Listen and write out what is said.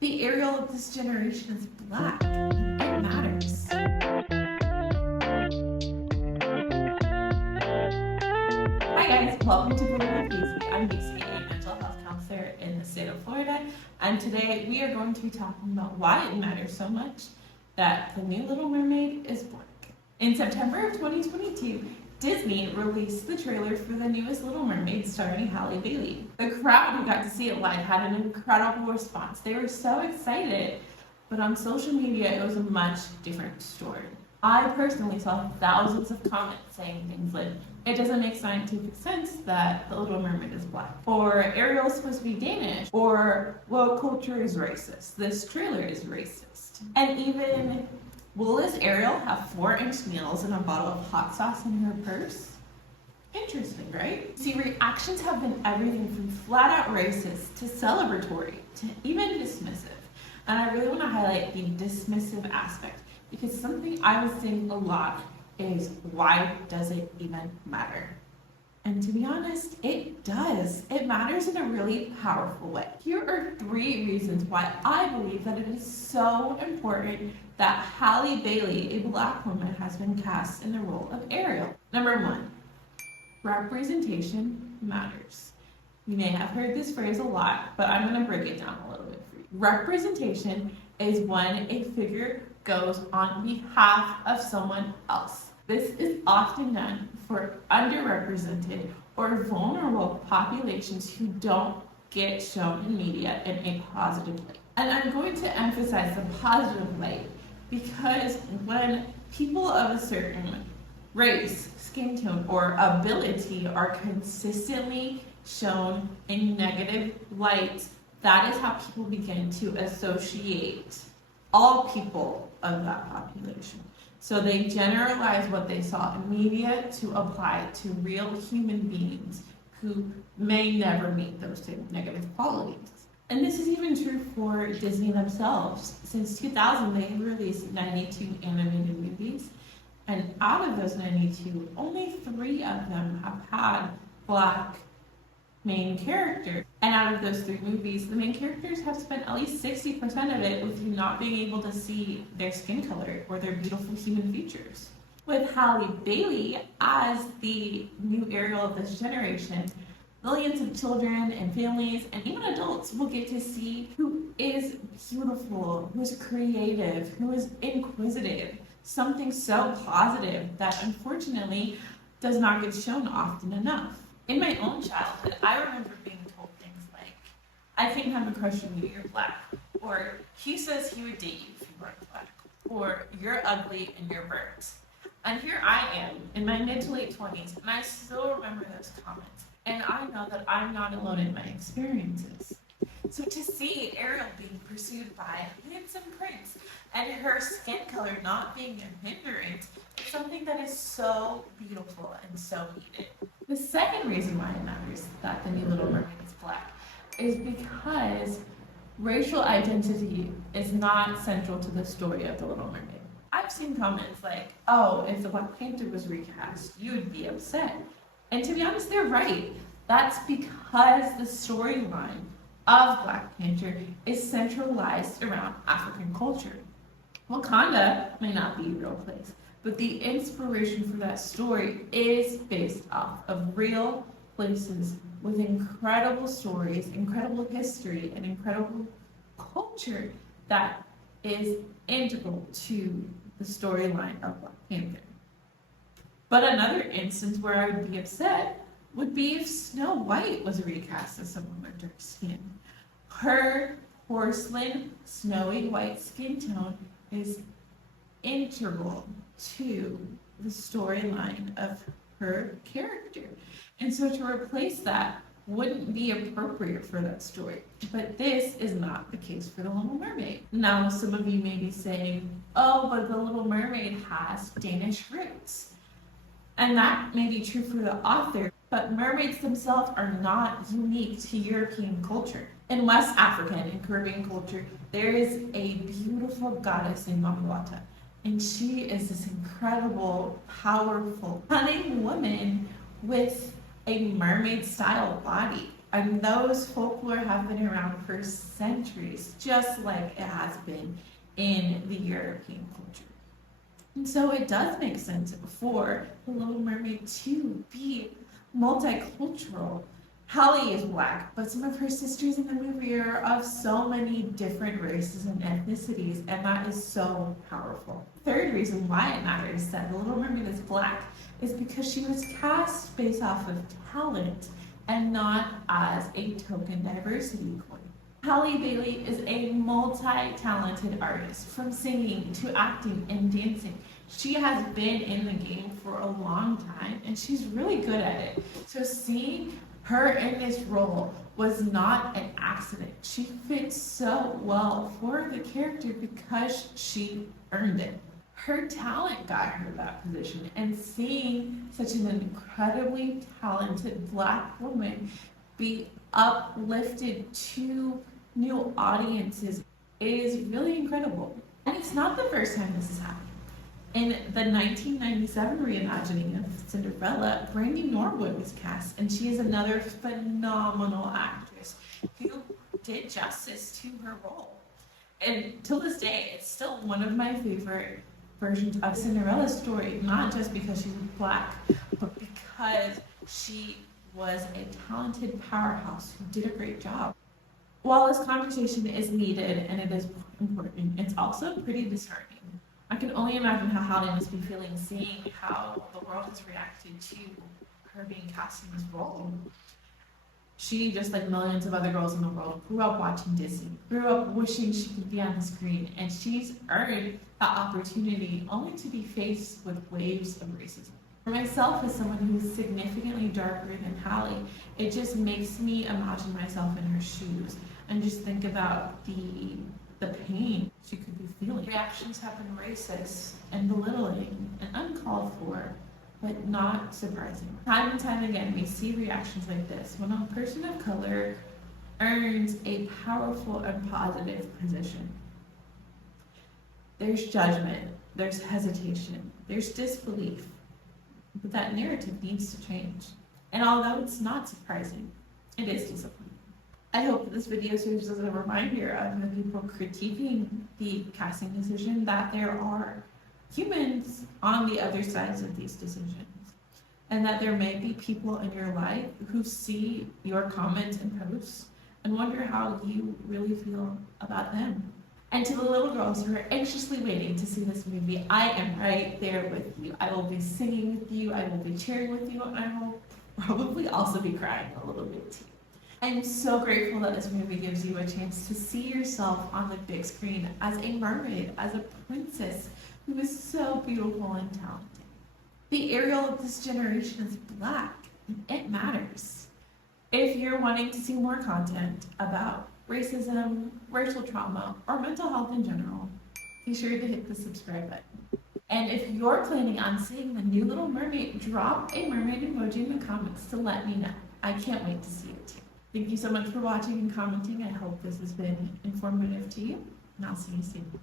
The Ariel of this generation is black. It matters. Hi guys, welcome to Blatantly. I'm Casey, a mental health counselor in the state of Florida, and today we are going to be talking about why it matters so much that the new Little Mermaid is black. In September of 2022, Disney released the trailer for the newest Little Mermaid starring Halle Bailey. The crowd who got to see it live had an incredible response. They were so excited, but on social media it was a much different story. I personally saw thousands of comments saying things like, it doesn't make scientific sense that the Little Mermaid is black, or Ariel's supposed to be Danish, or woke culture is racist, this trailer is racist. And even, will this Ariel have 4-inch nails and a bottle of hot sauce in her purse? Interesting, right? See, reactions have been everything from flat out racist to celebratory to even dismissive. And I really want to highlight the dismissive aspect because something I was seeing a lot is, why does it even matter? And to be honest, it does. It matters in a really powerful way. Here are 3 reasons why I believe that it is so important that Halle Bailey, a black woman, has been cast in the role of Ariel. Number 1, representation matters. You may have heard this phrase a lot, but I'm going to break it down a little bit for you. Representation is when a figure goes on behalf of someone else. This is often done for underrepresented or vulnerable populations who don't get shown in media in a positive light. And I'm going to emphasize the positive light because when people of a certain race, skin tone, or ability are consistently shown in negative light, that is how people begin to associate all people of that population. So they generalize what they saw in media to apply to real human beings who may never meet those same negative qualities. And this is even true for Disney themselves. Since 2000, they released 92 animated movies, and out of those 92, only 3 of them have had black main characters. And out of those 3 movies, the main characters have spent at least 60% of it with you not being able to see their skin color or their beautiful human features. With Halle Bailey as the new Ariel of this generation, millions of children and families and even adults will get to see who is beautiful, who is creative, who is inquisitive, something so positive that unfortunately does not get shown often enough. In my own childhood, I remember being told things like, I can't have a crush on you, you're black, or he says he would date you if you weren't black, or you're ugly and you're burnt. And here I am in my mid to late 20s, and I still remember those comments. And I know that I'm not alone in my experiences. So to see Ariel being pursued by a handsome prince and her skin color not being a hindrance is something that is so beautiful and so needed. The second reason why it matters that the new Little Mermaid is black is because racial identity is not central to the story of the Little Mermaid. I've seen comments like, oh, if the Black Panther was recast, you would be upset. And to be honest, they're right. That's because the storyline of Black Panther is centralized around African culture. Wakanda may not be a real place, but the inspiration for that story is based off of real places with incredible stories, incredible history, and incredible culture that is integral to the storyline of Black Panther. But another instance where I would be upset would be if Snow White was recast as someone with dark skin. Her porcelain, snowy white skin tone is integral to the storyline of her character. And so to replace that wouldn't be appropriate for that story. But this is not the case for The Little Mermaid. Now, some of you may be saying, oh, but The Little Mermaid has Danish roots. And that may be true for the author, but mermaids themselves are not unique to European culture. In West African and Caribbean culture, there is a beautiful goddess named Mamawata. And she is this incredible, powerful, cunning woman with a mermaid-style body. And those folklore have been around for centuries, just like it has been in the European culture. And so it does make sense for The Little Mermaid to be multicultural. Halle is black, but some of her sisters in the movie are of so many different races and ethnicities, and that is so powerful. Third reason why it matters that The Little Mermaid is black is because she was cast based off of talent and not as a token diversity coin. Halle Bailey is a multi-talented artist, from singing to acting and dancing. She has been in the game for a long time and she's really good at it. So seeing her in this role was not an accident. She fits so well for the character because she earned it. Her talent got her that position, and seeing such an incredibly talented black woman be uplifted to new audiences is really incredible. And it's not the first time this has happened. In the 1997 reimagining of Cinderella, Brandy Norwood was cast, and she is another phenomenal actress who did justice to her role. And till this day, it's still one of my favorite versions of Cinderella's story, not just because she was black, but because she was a talented powerhouse who did a great job. While this conversation is needed and it is important, it's also pretty disheartening. I can only imagine how Halle must be feeling seeing how the world has reacted to her being cast in this role. She, just like millions of other girls in the world, grew up watching Disney, grew up wishing she could be on the screen, and she's earned that opportunity only to be faced with waves of racism. For myself, as someone who's significantly darker than Halle, it just makes me imagine myself in her shoes and just think about the pain she could be feeling. Reactions have been racist and belittling and uncalled for, but not surprising. Time and time again, we see reactions like this when a person of color earns a powerful and positive position. There's judgment, there's hesitation, there's disbelief, but that narrative needs to change. And although it's not surprising, it is disappointing. I hope that this video serves as a reminder of the people critiquing the casting decision that there are humans on the other sides of these decisions, and that there may be people in your life who see your comments and posts and wonder how you really feel about them. And to the little girls who are anxiously waiting to see this movie, I am right there with you. I will be singing with you, I will be cheering with you, and I will probably also be crying a little bit too. I'm so grateful that this movie gives you a chance to see yourself on the big screen as a mermaid, as a princess who is so beautiful and talented. The Ariel of this generation is black, and it matters. If you're wanting to see more content about racism, racial trauma, or mental health in general, be sure to hit the subscribe button. And if you're planning on seeing the new Little Mermaid, drop a mermaid emoji in the comments to let me know. I can't wait to see it too. Thank you so much for watching and commenting. I hope this has been informative to you, and I'll see you soon.